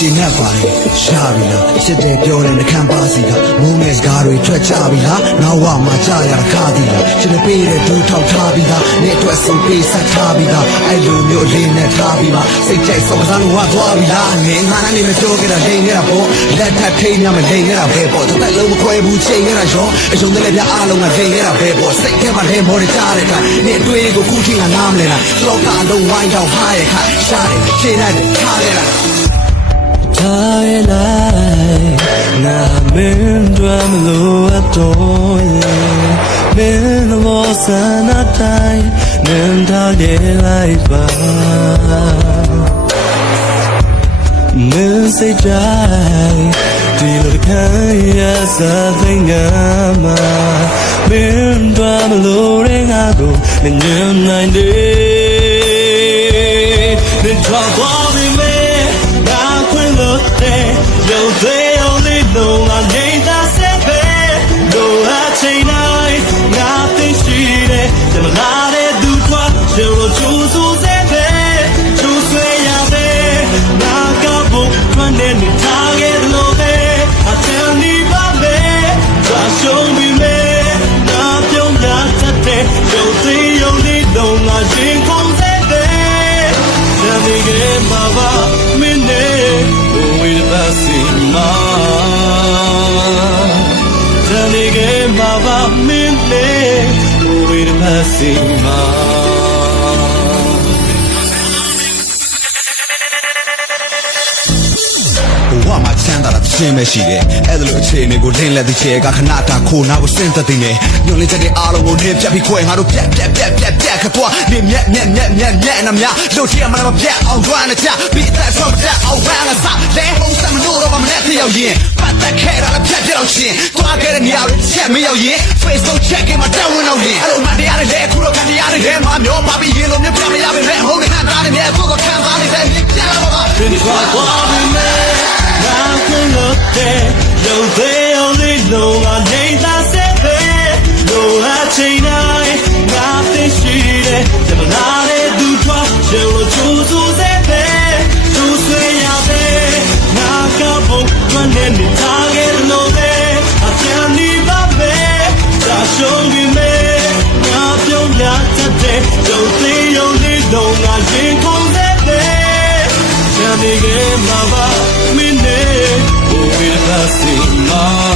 ရှင်းနေပါတယ်ရှာပြီလားစစ်တယ်ပြောတယ်နှခမ်းပါစီကမုန်းတဲ့စကားတွေထွက်ကြပြီလားနောက်ဝမှာကြာရတာခါသည်လားရှင်ပေးတဲ့ဒူးထောက်ထားပြီးသားနေ့အတွက်စုံပေးဆက်ထားပြီးသားအဲ့လိုမျိုးအလေးနဲ့ထားပြီးပါစိတ်ကြိုက်ဆုံးစားလို့ဝါသွားပြီလားငင်းငါနဲ့မပြောခဲ့တာလိန်နေတာပေါ့လက်ထပ်ထိမ်းများမလိန်နေတာပဲပေါ့တစ်သက်လုံးမခွဲဘူးချိန်နေတာရောအယုံတဲ့လက်ပြအားလုံးကလိန်နေတာပဲပေါ့စိတ်ထဲမှာလဲမော်တွေကြားတဲ့ခါနေ့အတွေ့ကိုခုချိန်ကနားမလဲလားလောကလုံးဝိုင်းတော့ဟားရဲ့ခါရှားတယ်ချိန်လိုက်တယ်ထားရတာTired light, now men drum low at door. Men the lost and a time, men tired like bar. Men say die, till the chaos of the gamma. Men drum low ring I go, and you're 90. Men drop all the men. Yo they only know my name that's it no I say night nothing she the malade du qua yo lo chusu se chu swe ya de na ka bo twan de ni target lo be I tell me ba be try show me me na pyong ya tat de yo they only know my name kong se de tell me get my ba me ne Tanige baba minne we the passing ma ဝါမှာချမ်းသာတာချင်းပဲရှိတယ်အဲ့ဒါလိုအခြေအနေကိုလင်းလက်တဲ့ချေကခဏတာခိုးနာကိုစဉ်းသက်တဲ့နေညွန်လင်းချက်တဲ့အားလုံးကိုနေပြတ်ပြီးခွဲငါတို့ပြတ်ခတ်သွားနေမြက်နှမြလို့ချင်မှမပြတ်အောင်တွန်းနေချပြီးသက်ဆုံးပြတ်အောင်ဝမ်းလာစားလဲပုံစံမလို့တော့မနဲ့တယောက်ရင်ပတ်သက်ခဲ့တာလည်းပြတ်တော့ရှင်တွားခဲ့တဲ့နေရာတွေချက်မရောက်ရင် Facebook check မှာတက်ဝင်တော့ရင်အဲ့လိုမှတရားတွေလဲခုတော့ခံတရားတွေလဲမှာမျောပါပြီးရေလုံးမြပြမရပဲဟိုးခံထားတယ်အခုတော့ခံစားနေတယ်ပြတ်တော့ပါဒီကွာNow can look there, yo they only know my name that's it no I chain I nothing she the malade du qua yo lo chusu se tu say ya be na ka bo run in the target lo be I tell me ba be da show me me na pyong ya tat de yo they only know my name kong se tell me get my ba minne we the passing ma